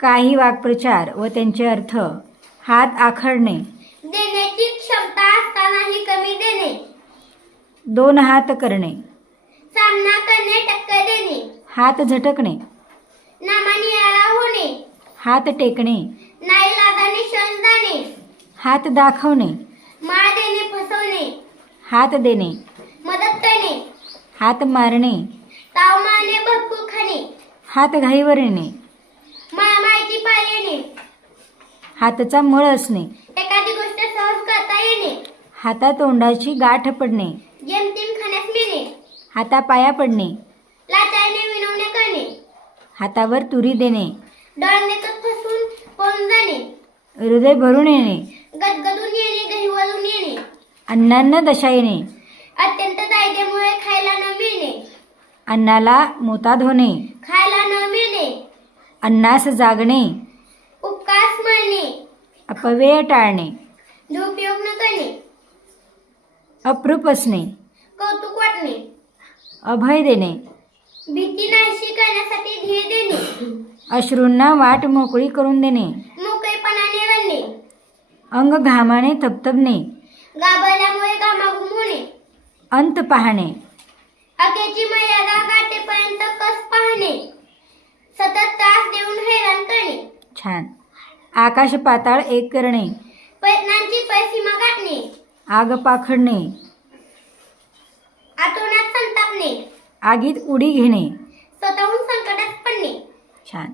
काही वाक्प्रचार व त्यांचे अर्थ. हात आखडणे, देण्याची क्षमता असतानाही कमी देणे. 2 हात करणे, सामना करणे, टक्कर देणे. हात झटकणे, नामानिराळा होणे. हात टेकणे, नाईलाजाने शरण जाणे. हात दाखवणे, माळ देणे, फसवणे. हात देणे, मदत करणे. हात मारणे, ताव मारणे, भरपूर खाणे. हात घाईवर येणे, मळमळीची पाय येणे. हाताचा मळ असणे, एखादी गोष्ट सहज करता येणे. हातातोंडाची गाठ पडणे, जेमतेम खाण्यास मिळणे. हातापाया पडणे, लाचारीने विनवणे करणे. हातावर तुरी देणे, डळणीतच फसून पळून जाणे. हृदय भरून येणे, गदगदून येणे, गहिवरून येणे. अन्नान्न दशा येणे, अत्यंत दारिद्र्यामुळे खायला न मिळणे. अन्नाला मोताद होणे, खायला न मिळणे. अन्नास जागणे, उपकार स्मरणे. अपव्यय टाळणे, दुरुपयोग न करणे. अप्रूप असणे, कौतुक वाटणे. अभय देणे, भीती नाहीशी करण्यासाठी धीर देणे. अश्रूंना वाट मोकळी करून देणे, मोकळेपणाने रडणे. अंग घामाने थपथपणे, घाबरल्यामुळे घामाघूम होणे. अंत पाहणे, अखेरची मर्यादा गाठेपर्यंत कस पाहणे. सतत त्रास देऊन हैराण करणे. छान. आकाश पाताळ एक करणे, प्रयत्नांची परिसीमा गाठणे. आग पाखडणे, आतोनात संतापणे. आगीत उडी घेणे. स्वतःहून संकटात पडणे. छान.